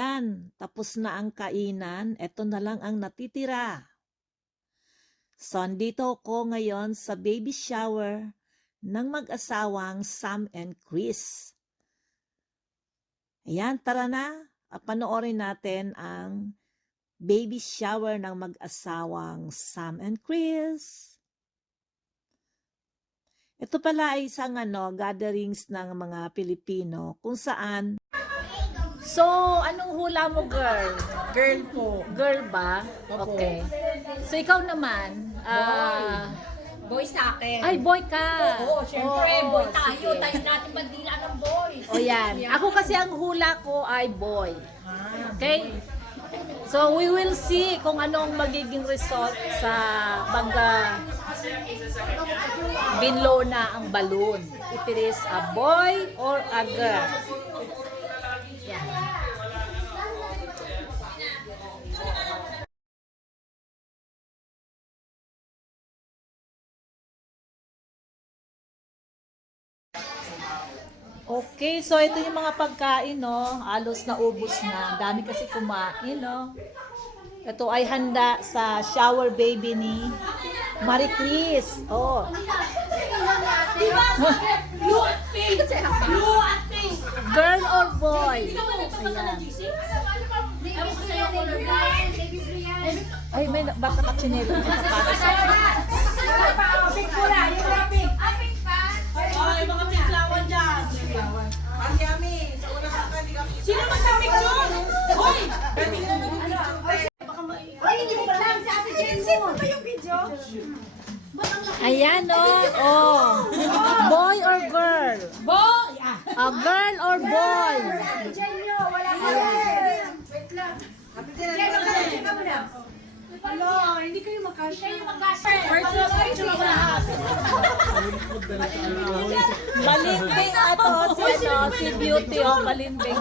Ayan, tapos na ang kainan. Ito na lang ang natitira. So, andito ko ngayon sa baby shower ng mag-asawang Sam and Cris. Ayan, tara na. Panoorin natin ang baby shower ng mag-asawang Sam and Cris. Ito pala ay isang gatherings ng mga Pilipino kung saan. So, anong hula mo, girl? Girl po. Girl ba? Opo. Okay. So, ikaw naman. Boy sa akin. Ay, boy ka. Oo, syempre. Oo, Boy tayo. sige. Tayo natin bandila ng boy. O yan. Ako kasi ang hula ko ay boy. Okay? So, we will see kung anong magiging result sa pagka binlow na ang balloon. If it is a boy or a girl. Yan. Okay, so ito yung mga pagkain, no? Halos na ubos na. Dami kasi kumain, no? Ito ay handa sa shower baby ni Marie Cris. Oh. Girl or boy? Ayan. Ay, may baka katsinelo sa sapatos. Ay, mga piklawan dyan. Ang yummy. Sa una sa akin, di ka... Sino magtamik doon? Hoy! Ay, hindi mo lang sa Ate Jensen. Ano ba yung video? Ayan, oh. Boy or girl? Boy! A girl or boy? Jenyo, wala ka rin. Wait lang. Jenyo, magkakasin ka muna. Hello, hindi kayo magkasya. Hindi kayo magkasya. Malimbing si Beauty, oh, malimbing.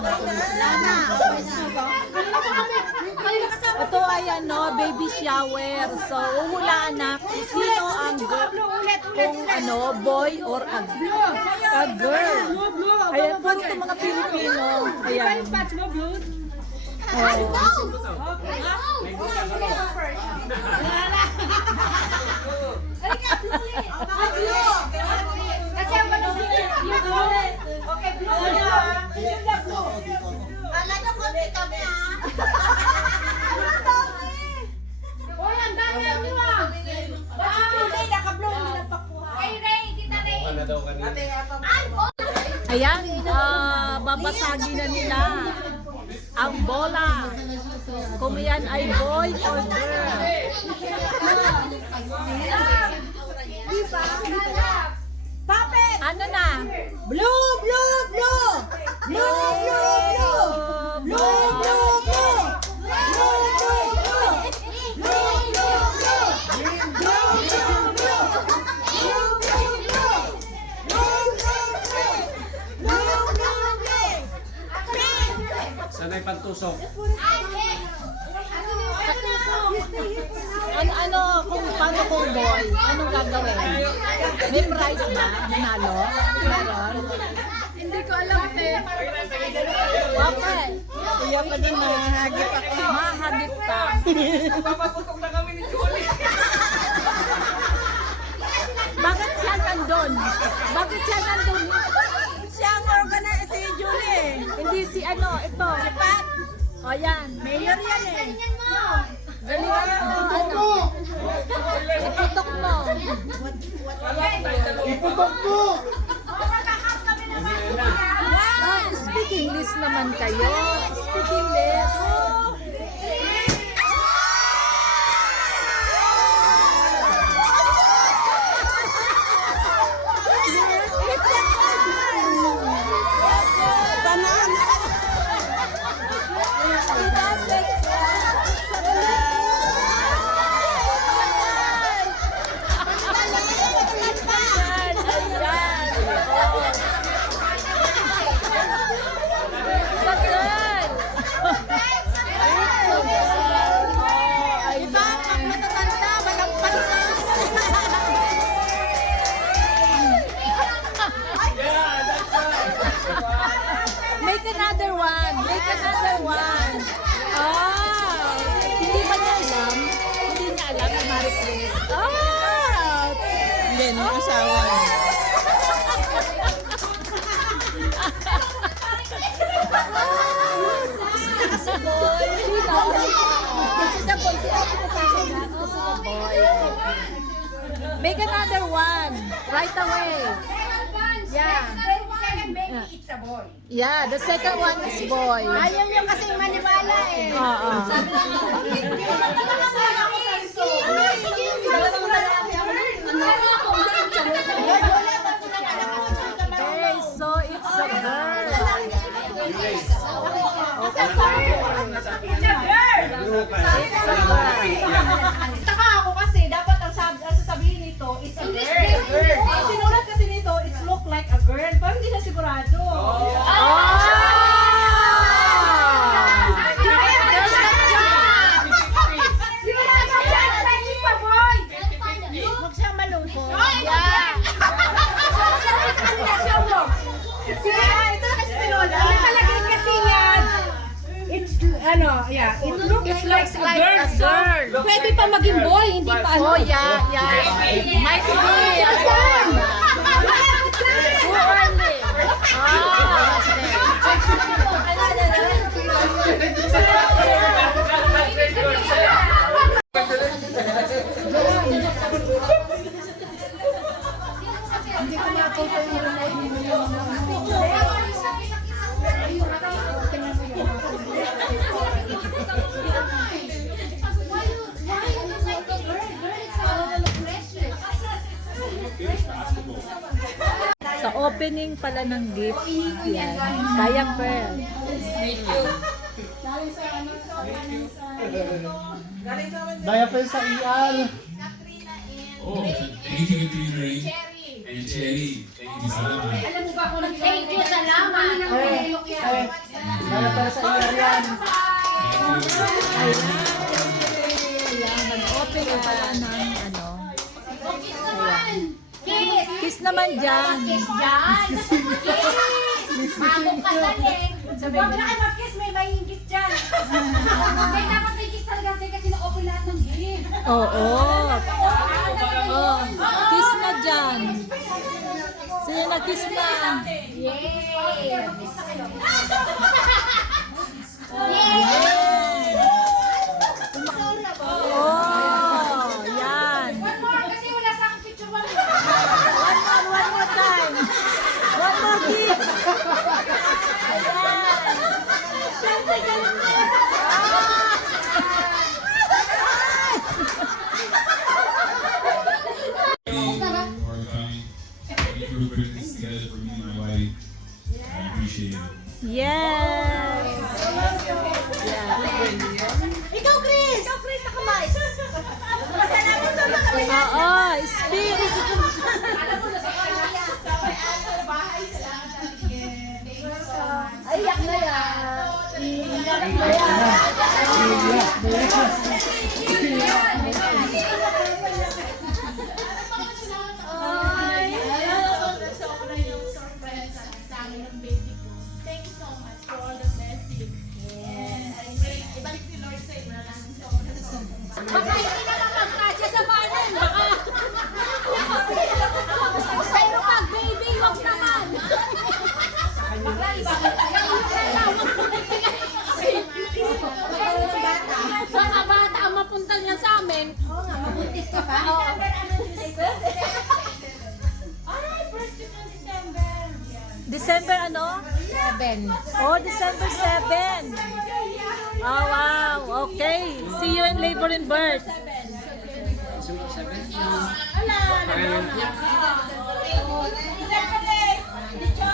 Ito ay baby shower. So, uhulaan na kung sino ang kung boy or a girl. Ayan po ito mga Pilipino. Ayan. Kasi ang manubig yung blue. Okay, blue na. Yung na blue. Alaga ko, di kami ha. Ang dami. Uy, ang dami ang mga. Ba't si Julie naka-blue hindi nagpakuha? Kay Ray, kita Ray. Ayan, babasagin na nila ang bola. Kung yan ay boy or girl. Puppet! Ano na? Blue, blue, blue! Blue, blue, blue! Blue, blue, blue! Blue, blue, blue! Blue, blue, blue! Blue, blue, blue! Blue, blue, blue! Blue, blue, blue! Pink! Sanay pantusok. Paano kung boy? Anong gagawin? May prize ba? Nanalo? Meron? Hindi ko alam, te. Okay. Kuya pa din, mahagip ako. Mahagip ka. Papaputok na kami ni Julie. Bakit siya nandun? Bakit siya nandun? Siya ang organize si Julie. Hindi si ito. Si Pat. O yan. Mayor yan eh. Galingan mo. Iputok mo. Iputok mo! Speak English naman kayo. Speak English. Make another one. din yung asawa niya. Kasi boy. Kasi the boy. Kasi the boy. Make another one right away. Yeah. It's a boy. Yeah, the second one is boy. Ayaw niyo kasi maniwala eh. Oo. Okay, so it's a girl. Taka ako kasi, dapat ang sasabihin nito, it's a girl. Ang sinulat kasi nito, it's look like a girl. Pero hindi na sigurado. Huwag siyang malungkot. Ito na kasi sinulat. Nakalagay kasi yan. It's, it looks like a girl. Pwede pa maging boy, hindi pa Oh, yeah. Might be a boy. Too early. Sa opening pala ng gift, yan, diaper. Diaper sa ER. Oh, thank you, Ray. And Cherry. Thank you, salamat. Thank you, salamat. Diaper sa ER yan. Thank you. Ayan, opening pala ng ano. Kiss! Kiss naman dyan. Kiss dyan! Kiss! Bago kasali. Huwag na kayo mag-kiss, may kiss dyan. Kaya dapat may kiss talaga kasi na-open lahat ng gift. Oo. Oh, kiss na dyan. Sino na kiss na? Yay! Oh, yan. One more kasi wala sa aking picture. One One more time. One more kiss. For coming. Thank you for putting this together for me and my wife. I appreciate it. Yes. Ikaw, Cris! Ikaw, Cris, sa kamay! Masalamat sa kamay! Oo, speak. Ay, yak na yan! Iyak na yan! Thank you so much for all the blessings. And I pray, ibalik ni Lord sa inyo. Baka hindi na mag-catch sa panin! Pero pag baby, wag naman! Baka bata ang mapunta niya sa amin. Oo nga, mabuntis ka pa? Oo. Alright, first week ng December. December ano? 7. Oh, December 7. Oh, wow. Okay. See you in labor and birth. December 8.